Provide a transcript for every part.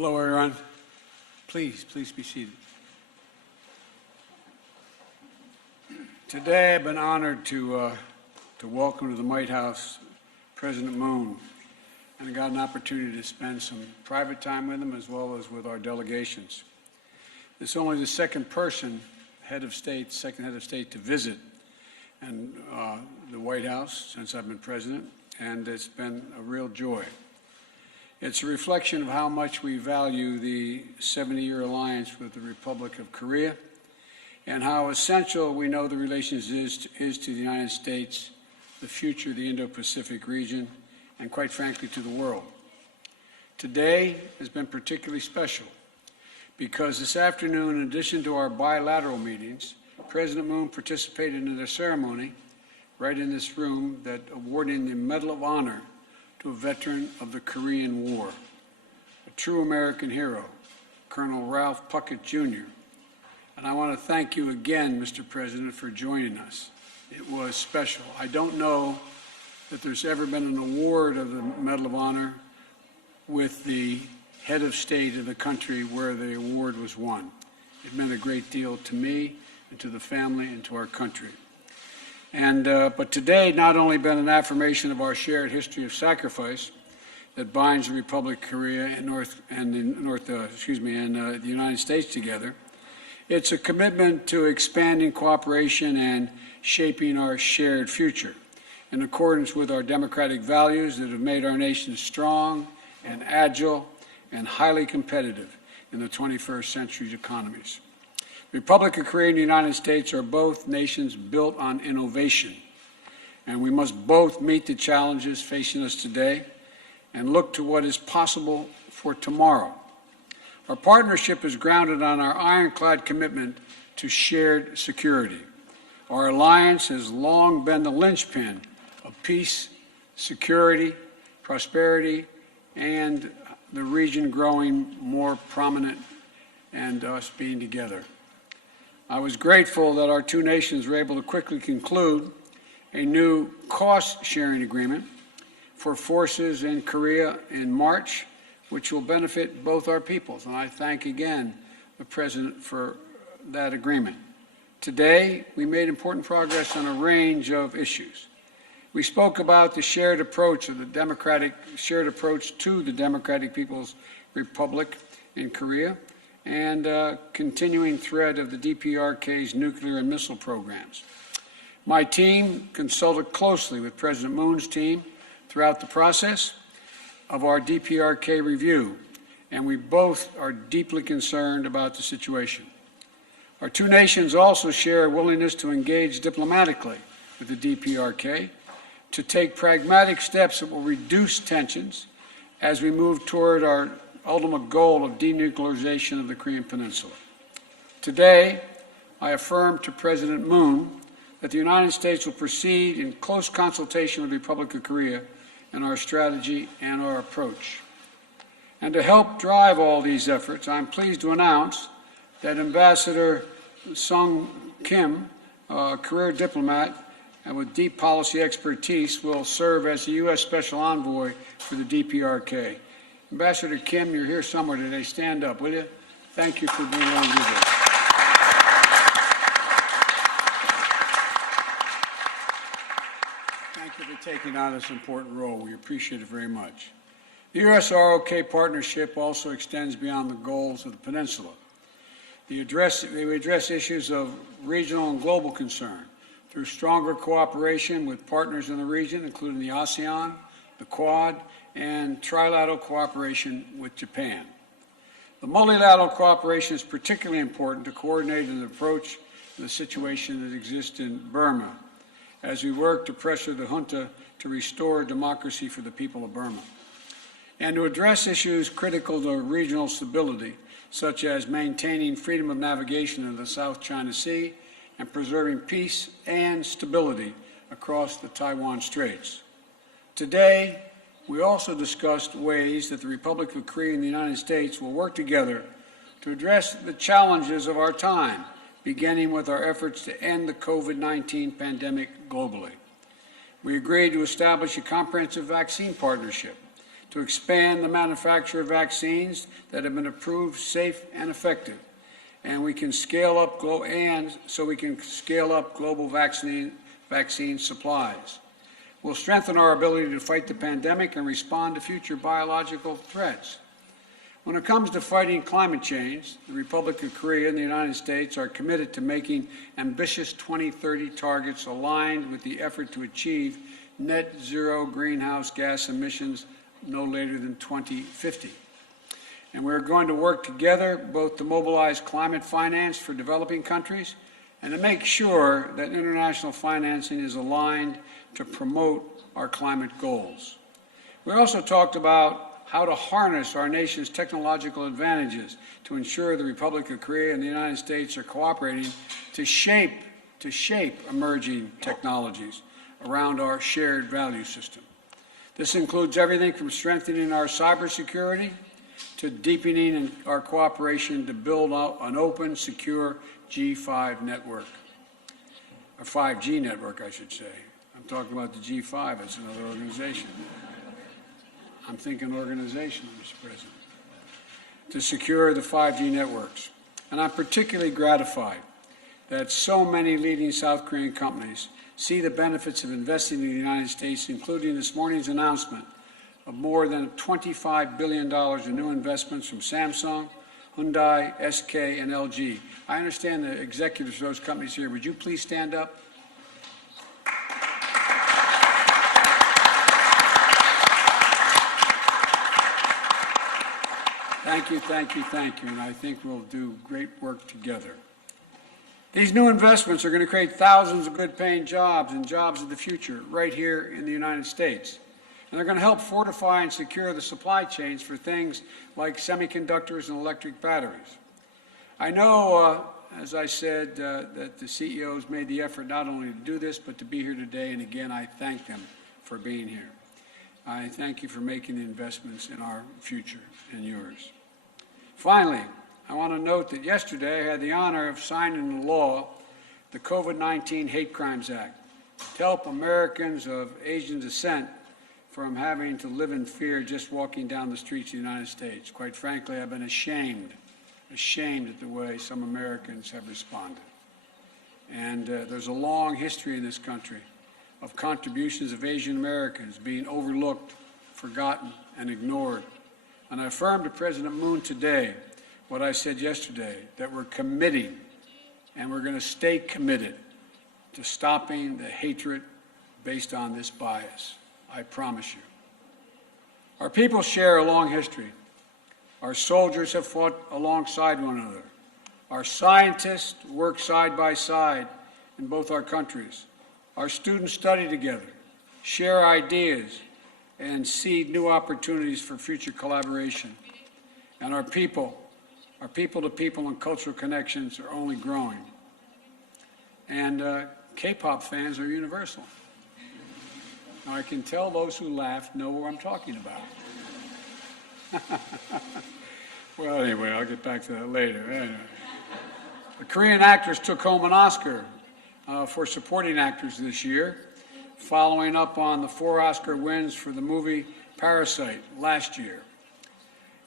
Hello, everyone. Please be seated. Today, I've been honored to welcome to the White House President Moon, and I got an opportunity to spend some private time with him as well as with our delegations. It's only the second head of state to visit and the White House since I've been president, and it's been a real joy. It's a reflection of how much we value the 70-year alliance with the Republic of Korea and how essential we know the relations is to the United States, the future of the Indo-Pacific region, and quite frankly to the world. Today has been particularly special because this afternoon, in addition to our bilateral meetings, President Moon participated in a ceremony right in this room that awarding the Medal of Honor to a veteran of the Korean War, a true American hero, Colonel Ralph Puckett, Jr. And I want to thank you again, Mr. President, for joining us. It was special. I don't know that there's ever been an award of the Medal of Honor with the head of state of the country where the award was won. It meant a great deal to me and to the family and to our country. But today not only been an affirmation of our shared history of sacrifice that binds the Republic of Korea and the United States together, it's a commitment to expanding cooperation and shaping our shared future in accordance with our democratic values that have made our nation strong and agile and highly competitive in the 21st century's economies. The Republic of Korea and the United States are both nations built on innovation, and we must both meet the challenges facing us today and look to what is possible for tomorrow. Our partnership is grounded on our ironclad commitment to shared security. Our alliance has long been the linchpin of peace, security, prosperity, and the region growing more prominent and us being together. I was grateful that our two nations were able to quickly conclude a new cost-sharing agreement for forces in Korea in March, which will benefit both our peoples. And I thank again the President for that agreement. Today, we made important progress on a range of issues. We spoke about the shared approach to the Democratic People's Republic in Korea, and continuing threat of the DPRK's nuclear and missile programs. My team consulted closely with President Moon's team throughout the process of our DPRK review, and we both are deeply concerned about the situation. Our two nations also share a willingness to engage diplomatically with the DPRK to take pragmatic steps that will reduce tensions as we move toward our ultimate goal of denuclearization of the Korean Peninsula. Today, I affirm to President Moon that the United States will proceed in close consultation with the Republic of Korea in our strategy and our approach. And to help drive all these efforts, I'm pleased to announce that Ambassador Sung Kim, a career diplomat and with deep policy expertise, will serve as the U.S. Special Envoy for the DPRK. Ambassador Kim, you're here somewhere today. Stand up, will you? Thank you for being willing to do this. Thank you for taking on this important role. We appreciate it very much. The U.S.-ROK partnership also extends beyond the goals of the peninsula. We address issues of regional and global concern through stronger cooperation with partners in the region, including the ASEAN, the Quad, and trilateral cooperation with Japan. The multilateral cooperation is particularly important to coordinate an approach to the situation that exists in Burma as we work to pressure the junta to restore democracy for the people of Burma, and to address issues critical to regional stability, such as maintaining freedom of navigation in the South China Sea and preserving peace and stability across the Taiwan Straits. Today, we also discussed ways that the Republic of Korea and the United States will work together to address the challenges of our time, beginning with our efforts to end the COVID-19 pandemic globally. We agreed to establish a comprehensive vaccine partnership to expand the manufacture of vaccines that have been approved safe and effective, and we can scale up global vaccine supplies. We'll strengthen our ability to fight the pandemic and respond to future biological threats. When it comes to fighting climate change, the Republic of Korea and the United States are committed to making ambitious 2030 targets aligned with the effort to achieve net zero greenhouse gas emissions no later than 2050. And we're going to work together both to mobilize climate finance for developing countries and to make sure that international financing is aligned to promote our climate goals. We also talked about how to harness our nation's technological advantages to ensure the Republic of Korea and the United States are cooperating to shape emerging technologies around our shared value system. This includes everything from strengthening our cybersecurity to deepening our cooperation to build out an open, secure G5 network, or 5G network, I should say. I'm talking about the G5, it's another organization. I'm thinking organization, Mr. President, to secure the 5G networks. And I'm particularly gratified that so many leading South Korean companies see the benefits of investing in the United States, including this morning's announcement of more than $25 billion in new investments from Samsung, Hyundai, SK, and LG. I understand the executives of those companies here. Would you please stand up? Thank you, thank you, thank you, and I think we'll do great work together. These new investments are going to create thousands of good-paying jobs and jobs of the future right here in the United States. And they're going to help fortify and secure the supply chains for things like semiconductors and electric batteries. I know, as I said, that the CEOs made the effort not only to do this, but to be here today, and again, I thank them for being here. I thank you for making the investments in our future and yours. Finally, I want to note that yesterday I had the honor of signing into law the COVID-19 Hate Crimes Act to help Americans of Asian descent from having to live in fear just walking down the streets of the United States. Quite frankly, I've been ashamed at the way some Americans have responded. And there's a long history in this country of contributions of Asian Americans being overlooked, forgotten, and ignored. And I affirmed to President Moon today what I said yesterday, that we're committing and we're going to stay committed to stopping the hatred based on this bias. I promise you. Our people share a long history. Our soldiers have fought alongside one another. Our scientists work side by side in both our countries. Our students study together, share ideas, and seed new opportunities for future collaboration. And our people-to-people and cultural connections are only growing. And K-pop fans are universal. Now, I can tell those who laughed know what I'm talking about. Well, anyway, I'll get back to that later. Anyway. The Korean actors took home an Oscar for supporting actors this year, following up on the 4 Oscar wins for the movie Parasite last year.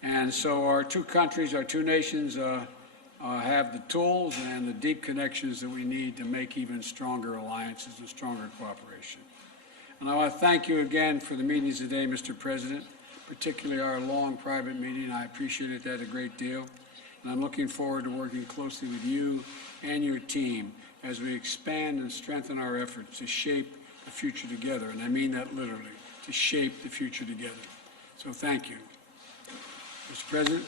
And so our two countries, our two nations have the tools and the deep connections that we need to make even stronger alliances and stronger cooperation. And I want to thank you again for the meetings today, Mr. President, particularly our long private meeting. I appreciated that a great deal. And I'm looking forward to working closely with you and your team as we expand and strengthen our efforts to shape the future together. And I mean that literally, to shape the future together. So thank you. Mr. President.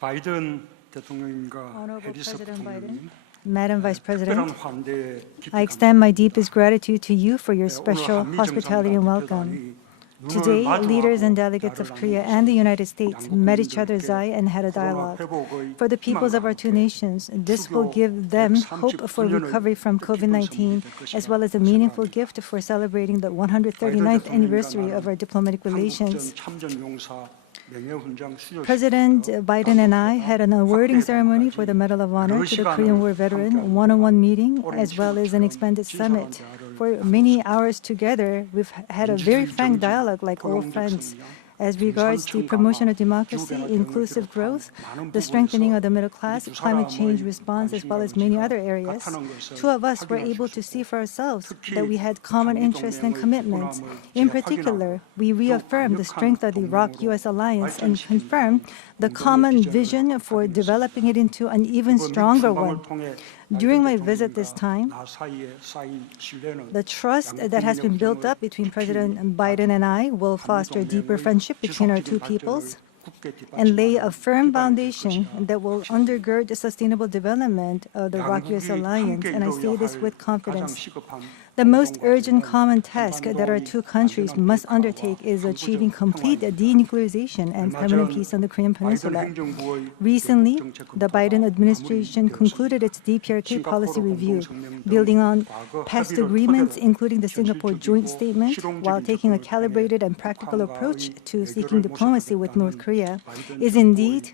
바이든 대통령님과 Honorable 해리스 President Biden, 부통령님, Madam Vice President, 특별한 환대에 깊이 I extend my 감사드립니다. deepest gratitude to you for your 오늘 special 한미 hospitality and 정상과 welcome. 대표단이 눈을 Today, 마주하고 leaders and delegates of 대화를 Korea 나누면서 and the United States 양국 met each other's 국민들께 eye and had a 코로나 dialogue. 회복의 For the peoples of 희망과 our two 함께 nations, this will 수교 give them hope for 139년을 recovery from 뜻깊은 COVID-19, 선물이 될 것이라 as well as a meaningful 생각합니다. gift for celebrating the 139th 바이든 anniversary 대통령과 of our diplomatic 나는 relations. 한국전 참전 용사 명예훈장 수여식 President Biden and I had an awarding ceremony for the Medal of Honor to the Korean War veteran, one-on-one meeting, as well as an expanded summit. For many hours together, we've had a very frank dialogue like old friends. As regards the promotion of democracy, inclusive growth, the strengthening of the middle class, climate change response, as well as many other areas, two of us were able to see for ourselves that we had common interests and commitments. In particular, we reaffirmed the strength of the ROK-US alliance and confirmed the common vision for developing it into an even stronger one. During my visit this time, the trust that has been built up between President Biden and I will foster deeper friendship between our two peoples and lay a firm foundation that will undergird the sustainable development of the ROK-US alliance, and I say this with confidence. The most urgent common task that our two countries must undertake is achieving complete denuclearization and permanent peace on the Korean Peninsula. Recently, the Biden administration concluded its DPRK policy review, building on past agreements, including the Singapore Joint Statement, while taking a calibrated and practical approach to seeking diplomacy with North Korea, is indeed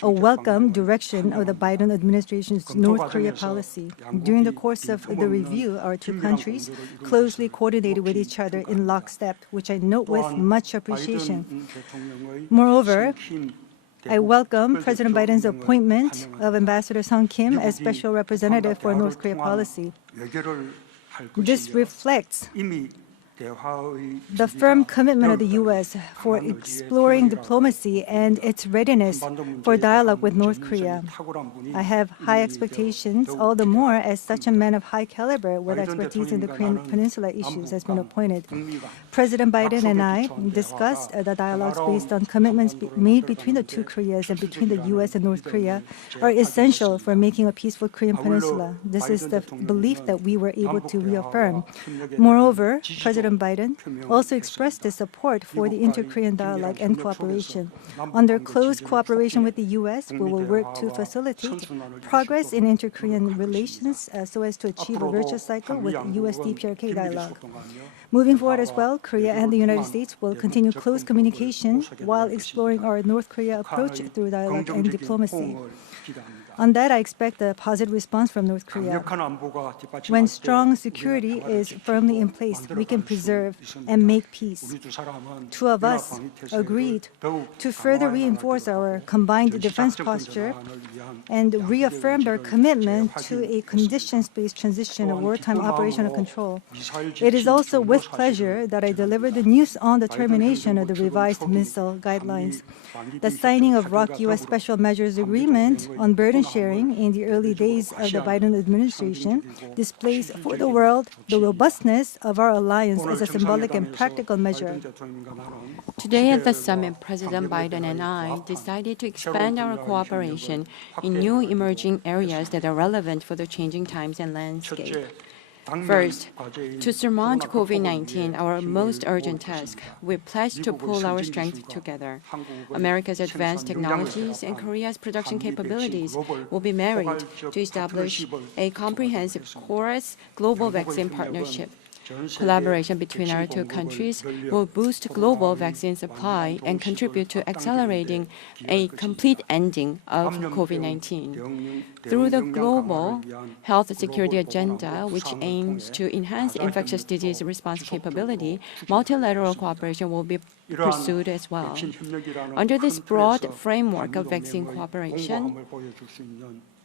a welcome direction of the Biden administration's North Korea policy. During the course of the review, our two countries closely coordinated with each other in lockstep, which I note with much appreciation. Moreover, I welcome President Biden's appointment of Ambassador Sung Kim as Special Representative for North Korea policy. This reflects the firm commitment of the U.S. for exploring diplomacy and its readiness for dialogue with North Korea. I have high expectations, all the more as such a man of high caliber with expertise in the Korean Peninsula issues has been appointed. President Biden and I discussed the dialogues based on commitments made between the two Koreas and between the U.S. and North Korea are essential for making a peaceful Korean Peninsula. This is the belief that we were able to reaffirm. Moreover, President Biden also expressed his support for the inter-Korean dialogue and cooperation. Under close cooperation with the U.S., we will work to facilitate progress in inter-Korean relations so as to achieve a virtuous cycle with U.S. DPRK dialogue. Moving forward as well, Korea and the United States will continue close communication while exploring our North Korea approach through dialogue and diplomacy. On that, I expect a positive response from North Korea. When strong security is firmly in place, we can preserve and make peace. Two of us agreed to further reinforce our combined defense posture and reaffirmed our commitment to a conditions-based transition of wartime operational control. It is also with pleasure that I deliver the news on the termination of the revised missile guidelines. The signing of ROK-US Special Measures Agreement on burden sharing in the early days of the Biden administration displays for the world the robustness of our alliance as a symbolic and practical measure. Today at the summit, President Biden and I decided to expand our cooperation in new emerging areas that are relevant for the changing times and landscape. First, to surmount COVID-19, our most urgent task, we pledge to pool our strength together. America's advanced technologies and Korea's production capabilities will be married to establish a comprehensive chorus global vaccine partnership. Collaboration between our two countries will boost global vaccine supply and contribute to accelerating a complete ending of COVID-19. Through the global health security agenda, which aims to enhance infectious disease response capability, multilateral cooperation will be pursued as well. Under this broad framework of vaccine cooperation,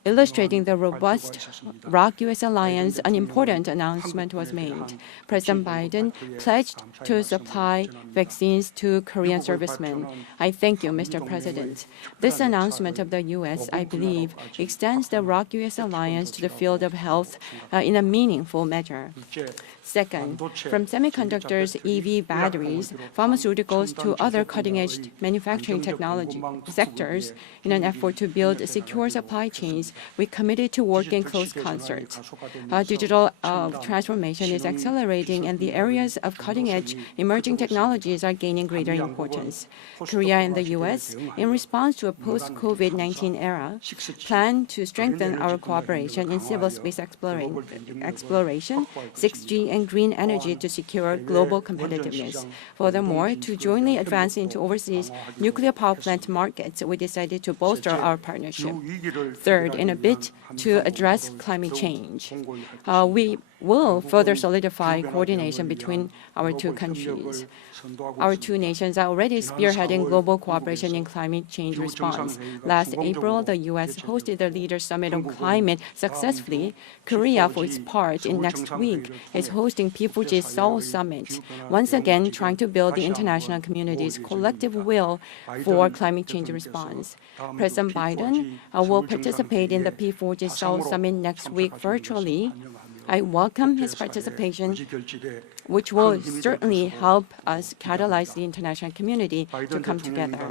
illustrating the robust ROK-US alliance, an important announcement was made. President Biden pledged to supply vaccines to Korean servicemen. I thank you, Mr. President. This announcement of the U.S., I believe, extends the ROK-US alliance to the field of health in a meaningful measure. Second, from semiconductors, EV batteries, pharmaceuticals to other cutting-edge manufacturing technology sectors, in an effort to build secure supply chains, we committed to work in close concert. Digital transformation is accelerating, and the areas of cutting-edge emerging technologies are gaining greater importance. Korea and the U.S., in response to a post-COVID-19 era, plan to strengthen our cooperation in civil space exploration, 6G and green energy to secure global competitiveness. Furthermore, to jointly advance into overseas nuclear power plant markets, we decided to bolster our partnership. Third, in a bid to address climate change, we will further solidify coordination between our two countries. Our two nations are already spearheading global cooperation in climate change response. Last April, the U.S. hosted the Leaders Summit on Climate successfully. Korea, for its part, in next week, is hosting P4G's Seoul Summit, once again trying to build the international community's collective will for climate change response. President Biden will participate in the P4G Seoul Summit next week virtually. I welcome his participation, which will certainly help us catalyze the international community to come together.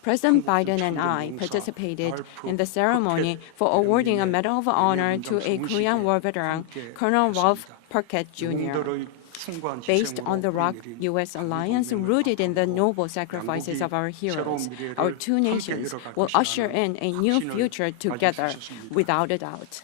President Biden and I participated in the ceremony for awarding a Medal of Honor to a Korean War veteran, Colonel Ralph Perkett Jr. Based on the ROK-U.S. alliance rooted in the noble sacrifices of our heroes, our two nations will usher in a new future together, without a doubt.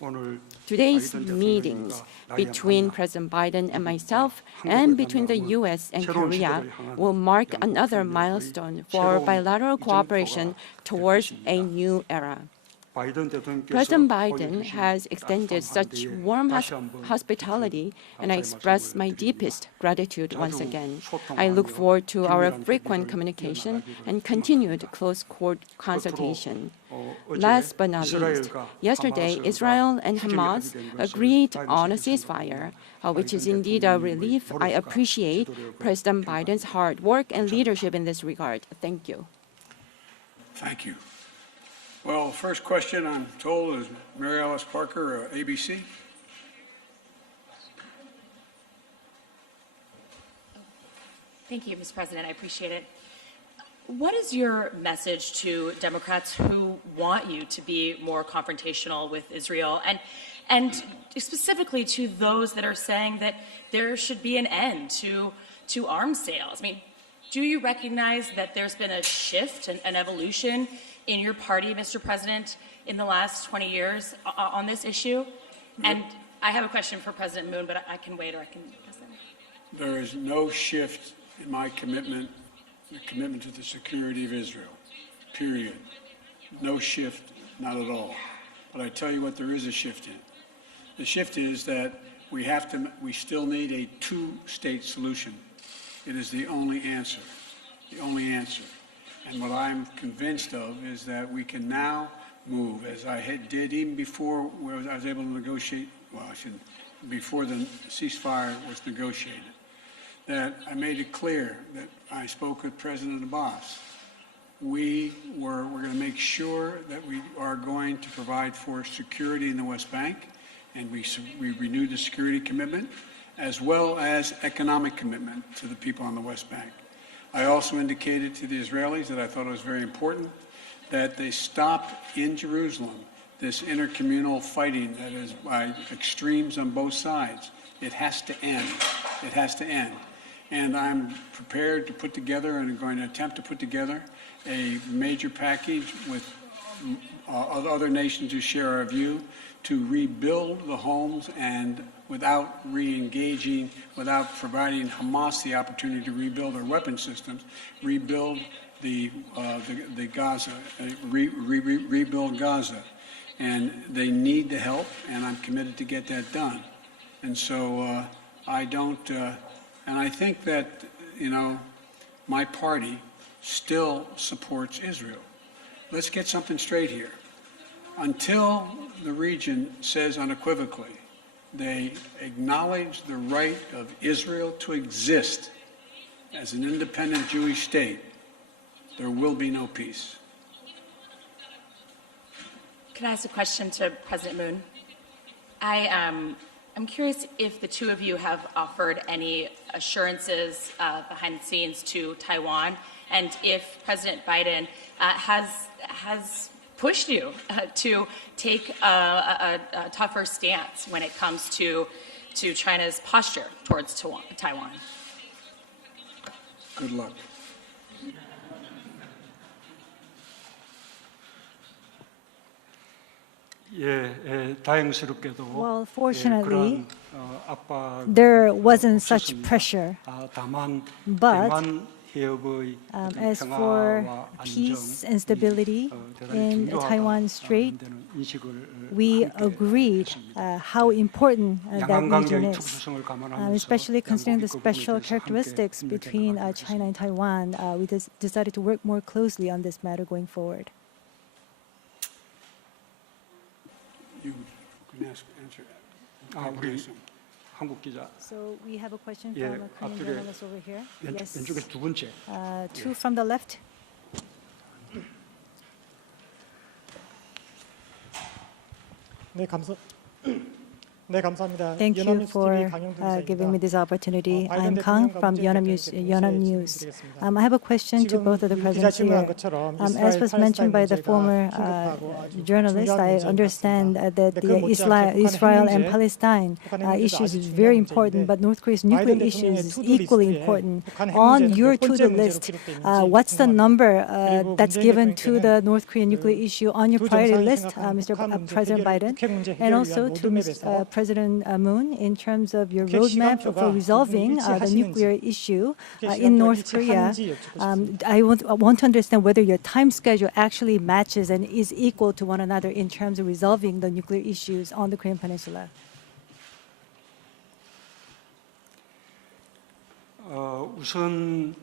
Today's meetings between President Biden and myself and between the U.S. and Korea will mark another milestone for bilateral cooperation towards a new era. President Biden has extended such warm hospitality, and I express my deepest gratitude once again. I look forward to our frequent communication and continued close consultation. Last but not least, yesterday, Israel and Hamas agreed on a ceasefire, which is indeed a relief. I appreciate President Biden's hard work and leadership in this regard. Thank you. Thank you. Well, first question I'm told is Mary Alice Parker, ABC. Thank you, Mr. President. I appreciate it. What is your message to Democrats who want you to be more confrontational with Israel, and specifically to those that are saying that there should be an end to arms sales? I mean, do you recognize that there's been a shift, an evolution in your party, Mr. President, in the last 20 years on this issue? And I have a question for President Moon, but I can wait or I can listen. There is no shift in my commitment, the commitment to the security of Israel, period. No shift, not at all. But I tell you what there is a shift in. The shift is that we still need a two-state solution. It is the only answer, the only answer. And what I'm convinced of is that we can now move, as I did even before where I was able to negotiate, well, before the ceasefire was negotiated, that I made it clear that I spoke with President Abbas. We're going to make sure that we are going to provide for security in the West Bank, and we renewed the security commitment, as well as economic commitment to the people on the West Bank. I also indicated to the Israelis that I thought it was very important that they stop in Jerusalem this intercommunal fighting that is by extremes on both sides. It has to end. It has to end. And I'm prepared to put together and going to attempt to put together a major package with other nations who share our view to rebuild the homes and without re-engaging, without providing Hamas the opportunity to rebuild their weapon systems, rebuild the Gaza, rebuild Gaza. And they need the help, and I'm committed to get that done. And so I don't, and I think that, my party still supports Israel. Let's get something straight here. Until the region says unequivocally they acknowledge the right of Israel to exist as an independent Jewish state, there will be no peace. Can I ask a question to President Moon? I'm curious if the two of you have offered any assurances behind the scenes to Taiwan, and if President Biden has pushed you to take a tougher stance when it comes to China's posture towards Taiwan. Good luck. 다행스럽게도 Well, fortunately, 압박 there wasn't such pressure. 다만 But 대만 해역의 as for 평화와 peace and 안정이 stability in 대단히 Taiwan 중요하다는 Strait, 인식을 we 함께 agreed 했습니다. how important that region 양강관계의 is. 특수성을 감안하면서 Especially considering the 양국이 그 부분에 special 대해서 함께 characteristics 협력해 between 나가도록 China and 하겠습니다. Taiwan, we decided to work more closely on this matter going forward. You can answer. 우리 한국 기자 So we have a question 예, from a Korean 앞쪽에 journalist over here. Yes. 왼쪽에 두 번째. Two from the left. 네, 감사합니다. Thank you 연합뉴스 for TV 강영준 giving me 기자입니다. this opportunity. 바이든 I'm Kang 대통령과 from 문재인 Yonhap 대통령 News. 질문드리겠습니다. I have a question to 지금 both of the 유 기자 presidents 질문한 here. 것처럼 As was mentioned by the former journalist, I understand that the Israel and Palestine issues is very important, but North Korea's nuclear issues is equally important. On your to-do list, what's the number that's given to the North Korean nuclear issue on your priority list, Mr. President Biden? And also to President Moon, in terms of your roadmap for resolving the nuclear issue in North Korea, I want to understand whether your time schedule actually matches and is equal to one another in terms of resolving the nuclear issues on the Korean Peninsula. 우선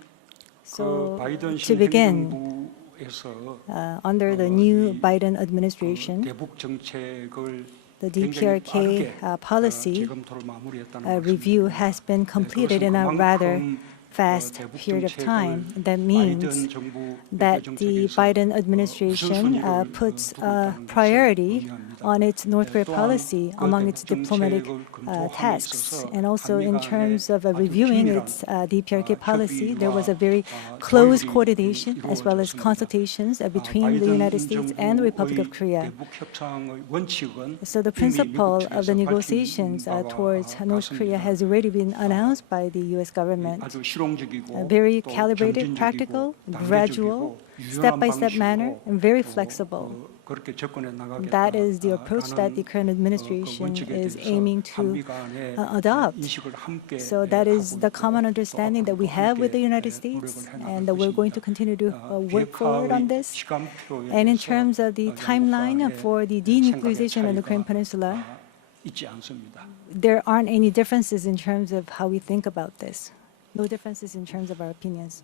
So, 바이든 to begin, 신행정부에서 under the new Biden administration, 대북 정책을 the 굉장히 DPRK 빠르게 policy 재검토를 마무리했다는 review 것입니다. has been completed in a rather fast period of time. That means that the Biden administration puts a priority on its North Korea policy among its diplomatic tasks. And also in terms of reviewing its DPRK policy, there was a very close coordination as well as consultations between the United States and the Republic of Korea. So the principle of the negotiations towards North Korea has already been announced by the U.S. government. A very calibrated, practical, gradual, step-by-step manner, and very flexible. That is the approach that the current administration is aiming to adopt. So that is the common understanding that we have with the United States, and that we're going to continue to work forward on this. And in terms of the timeline for the denuclearization of the Korean Peninsula, there aren't any differences in terms of how we think about this. No differences in terms of our opinions.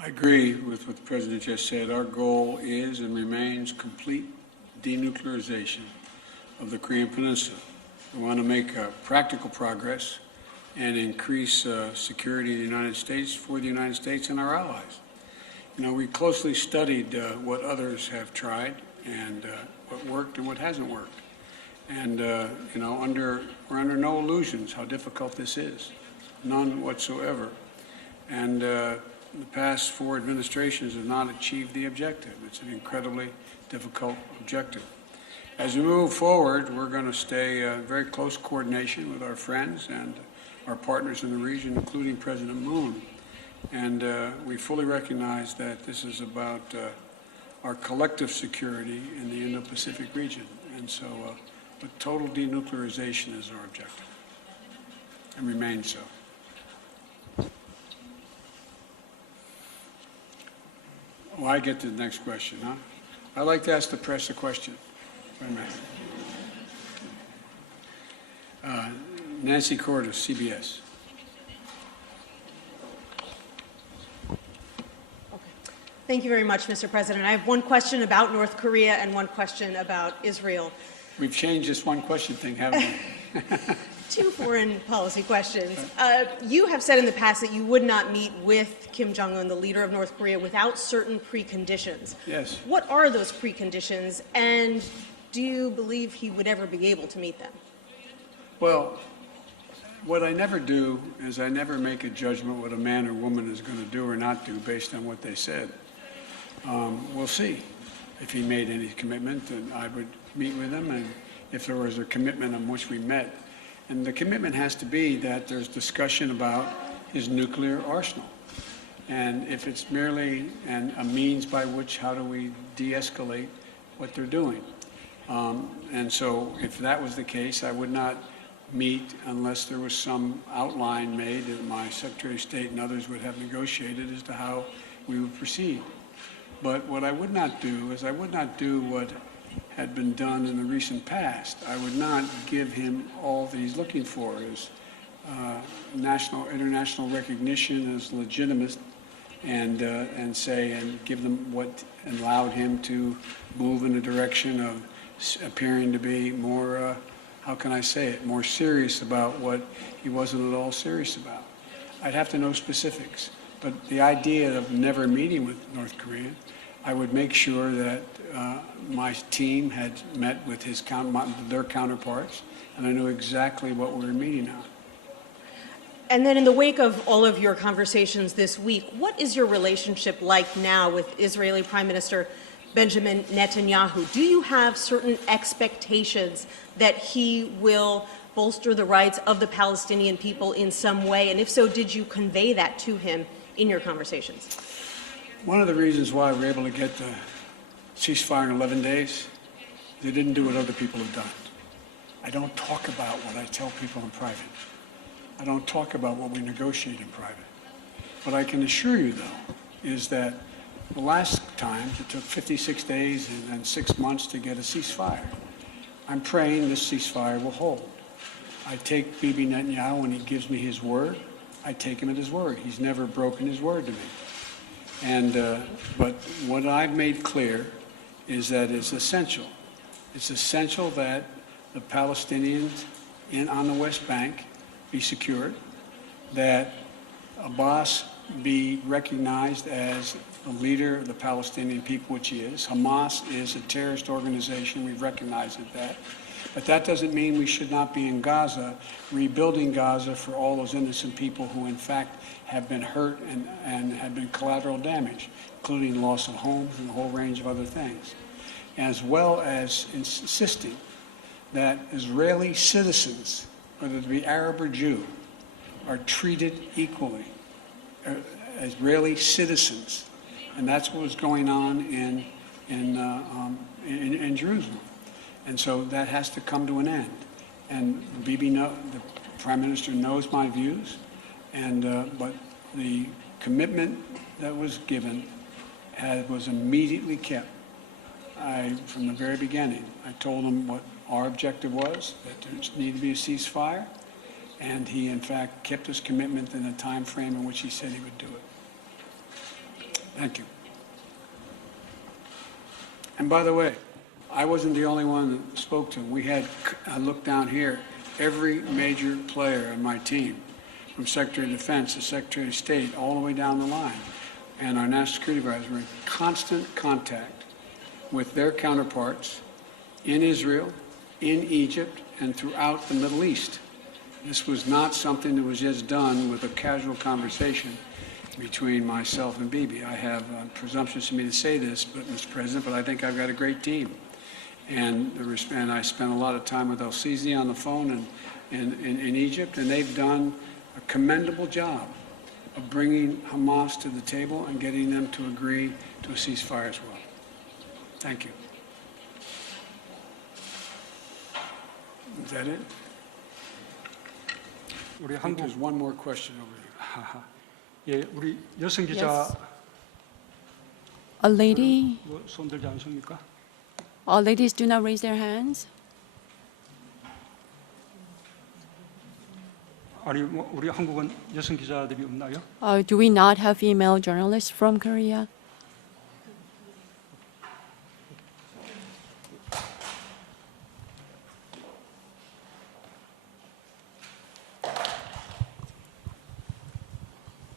I agree with what the President just said. Our goal is and remains complete denuclearization of the Korean Peninsula. We want to make practical progress and increase security in the United States for the United States and our allies. You know, we closely studied what others have tried and what worked and what hasn't worked. And, you know, we're under no illusions how difficult this is, none whatsoever. And the past 4 administrations have not achieved the objective. It's an incredibly difficult objective. As we move forward, we're going to stay in very close coordination with our friends and our partners in the region, including President Moon. And we fully recognize that this is about our collective security in the Indo-Pacific region. And so but total denuclearization is our objective and remains so. Oh, I get to the next question, huh? I'd like to ask the press a question. Wait a minute. Nancy Cordes, CBS. Thank you very much, Mr. President. I have one question about North Korea and one question about Israel. We've changed this one question thing, haven't we? 2 foreign policy questions. You have said in the past that you would not meet with Kim Jong-un, the leader of North Korea, without certain preconditions. Yes. What are those preconditions, and do you believe he would ever be able to meet them? Well, what I never do is I never make a judgment what a man or woman is going to do or not do based on what they said. We'll see. If he made any commitment, then I would meet with him, and if there was a commitment on which we met. And the commitment has to be that there's discussion about his nuclear arsenal. And if it's merely a means by which, how do we de-escalate what they're doing? And so if that was the case, I would not meet unless there was some outline made that my Secretary of State and others would have negotiated as to how we would proceed. But what I would not do is I would not do what had been done in the recent past. I would not give him all that he's looking for as international recognition as legitimate and give them what allowed him to move in the direction of appearing to be more, how can I say it, more serious about what he wasn't at all serious about. I'd have to know specifics, but the idea of never meeting with North Korea, I would make sure that my team had met with their counterparts, and I knew exactly what we were meeting on. And then in the wake of all of your conversations this week, what is your relationship like now with Israeli Prime Minister Benjamin Netanyahu? Do you have certain expectations that he will bolster the rights of the Palestinian people in some way? And if so, did you convey that to him in your conversations? One of the reasons why we're able to get the ceasefire in 11 days, they didn't do what other people have done. I don't talk about what I tell people in private. I don't talk about what we negotiate in private. What I can assure you, though, is that the last time it took 56 days and then 6 months to get a ceasefire. I'm praying this ceasefire will hold. I take Bibi Netanyahu when he gives me his word. I take him at his word. He's never broken his word to me. But what I've made clear is that it's essential. It's essential that the Palestinians on the West Bank be secured, that Abbas be recognized as the leader of the Palestinian people, which he is. Hamas is a terrorist organization. We recognize that. But that doesn't mean we should not be in Gaza, rebuilding Gaza for all those innocent people who, in fact, have been hurt and have been collateral damage, including loss of homes and a whole range of other things, as well as insisting that Israeli citizens, whether it be Arab or Jew, are treated equally. Israeli citizens, and that's what was going on in Jerusalem, and so that has to come to an end. And Bibi, the Prime Minister, knows my views, but the commitment that was given was immediately kept. From the very beginning, I told him what our objective was, that there needed to be a ceasefire, and he, in fact, kept his commitment in the time frame in which he said he would do it. Thank you. And by the way, I wasn't the only one that spoke to him. I looked down here, every major player on my team, from Secretary of Defense to Secretary of State, all the way down the line, and our National Security Advisor were in constant contact with their counterparts in Israel, in Egypt, and throughout the Middle East. This was not something that was just done with a casual conversation between myself and Bibi. I have presumptuous of me to say this, Mr. President, but I think I've got a great team. And I spent a lot of time with El-Sisi on the phone in Egypt, and they've done a commendable job of bringing Hamas to the table and getting them to agree to a ceasefire as well. Thank you. Is that it? 우리 I think 한국 there's one more question over here. 예, 우리 여성 기자 A lady, 손 들지 않습니까? all ladies do not raise their hands. 아니 우리 한국은 여성 기자들이 없나요? Do we not have female journalists from Korea?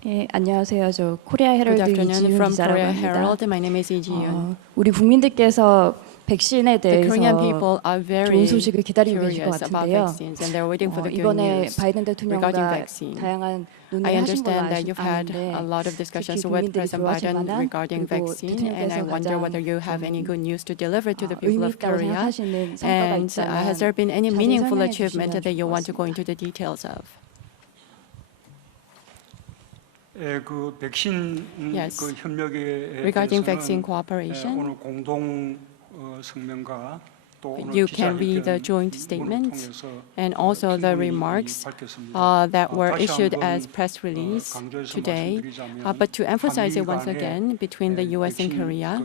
예, 안녕하세요. 저 코리아 Good 헤럴드 afternoon 이지윤 from 기자라고 Korea 합니다. Herald. My name is Lee Ji-yoon. 우리 국민들께서 백신에 The Korean 대해서 people are very 좋은 소식을 기다리고 계실 것 curious about 같은데요. vaccines, and they're waiting for the good 이번에 news 바이든 regarding 대통령과 vaccine. 다양한 I 논의를 하신 걸로 understand that you've had 아는데 a lot of discussions 특히 with 국민들이 President 좋아하실 Biden 만한 regarding 그리고 vaccine, and I 대통령께서 wonder 가장 whether you have any good news to deliver to the people 의미 of 있다고 Korea. 생각하시는 성과가 And 있다면 has there been any 자세히 meaningful 설명해 achievement 주시면 that you 좋을 것 want to go 같습니다. into the details of? 예, 그 백신 Yes. 그 협력에 Regarding 대해서는 vaccine cooperation, 오늘 공동 성명과 You can read the joint statement and also the remarks that were issued as press release today. But to emphasize it once again, between the U.S. and Korea,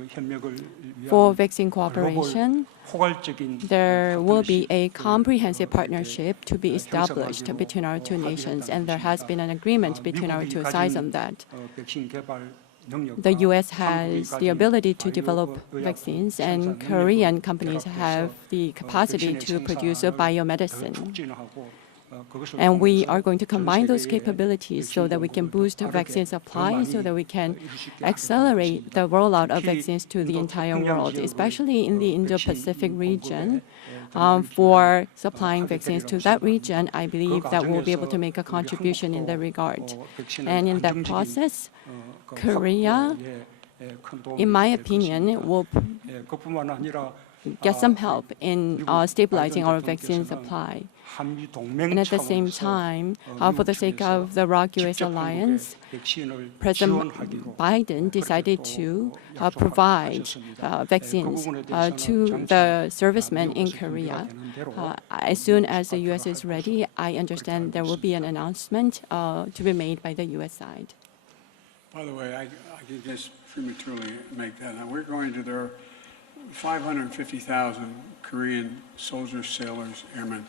for vaccine cooperation, there will be a comprehensive partnership to be established between our two nations, and there has been an agreement between our two sides on that. The U.S. has the ability to develop vaccines, and Korean companies have the capacity to produce a biomedicine. And we are going to combine those capabilities so that we can boost vaccine supply, so that we can accelerate the rollout of vaccines to the entire world, especially in the Indo-Pacific region. For supplying vaccines to that region, I believe that we'll be able to make a contribution in that regard. And in that process, Korea, in my opinion, will get some help in stabilizing our vaccine supply. And at the same time, for the sake of the ROC-US alliance, President Biden decided to provide vaccines to the servicemen in Korea. As soon as the U.S. is ready, I understand there will be an announcement to be made by the U.S. side. By the way, I can just prematurely make that. Now, there are 550,000 Korean soldiers, sailors, airmen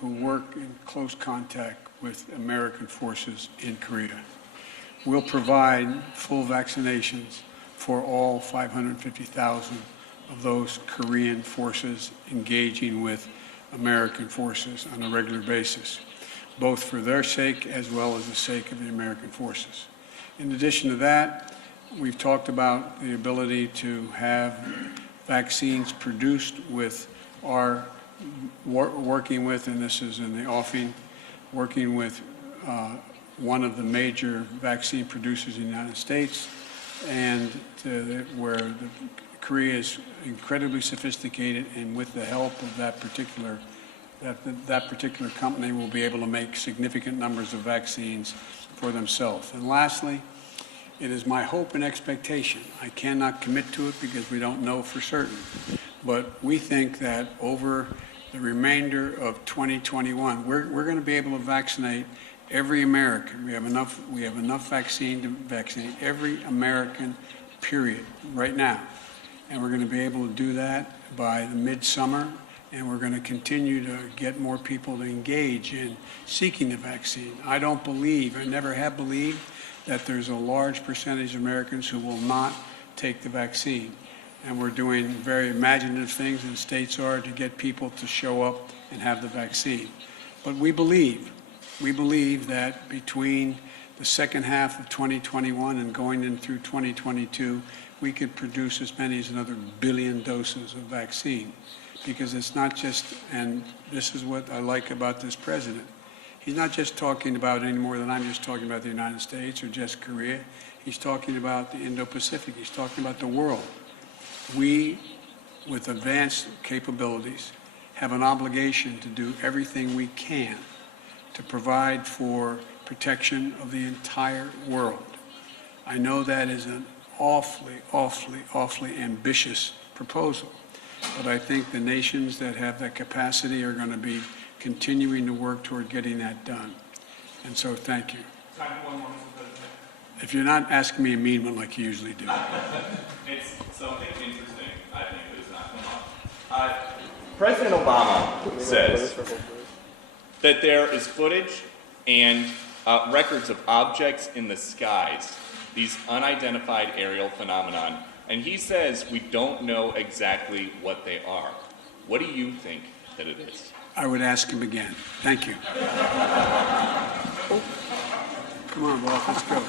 who work in close contact with American forces in Korea. We'll provide full vaccinations for all 550,000 of those Korean forces engaging with American forces on a regular basis, both for their sake as well as the sake of the American forces. In addition to that, we've talked about the ability to have vaccines produced with our working with, and this is in the offing, working with one of the major vaccine producers in the United States, and where Korea is incredibly sophisticated, and with the help of that particular company will be able to make significant numbers of vaccines for themselves. And lastly, it is my hope and expectation, I cannot commit to it because we don't know for certain, but we think that over the remainder of 2021, we're going to be able to vaccinate every American. We have enough vaccine to vaccinate every American, period, right now. And we're going to be able to do that by the midsummer, and we're going to continue to get more people to engage in seeking the vaccine. I don't believe, I never have believed, that there's a large percentage of Americans who will not take the vaccine. And we're doing very imaginative things, and states are, to get people to show up and have the vaccine. But we believe that between the second half of 2021 and going in through 2022, we could produce as many as another 1 billion doses of vaccine. Because it's not just, and this is what I like about this president, he's not just talking about any more than I'm just talking about the United States or just Korea. He's talking about the Indo-Pacific. He's talking about the world. We, with advanced capabilities, have an obligation to do everything we can to provide for protection of the entire world. I know that is an awfully ambitious proposal, but I think the nations that have that capacity are going to be continuing to work toward getting that done. And so, thank you. If you're not asking me a mean one like you usually do. It's something interesting, I think, that has not come up. President Obama says that there is footage and records of objects in the skies, these unidentified aerial phenomenon, and he says we don't know exactly what they are. What do you think that it is? I would ask him again. Thank you. Come on, Walt, let's go.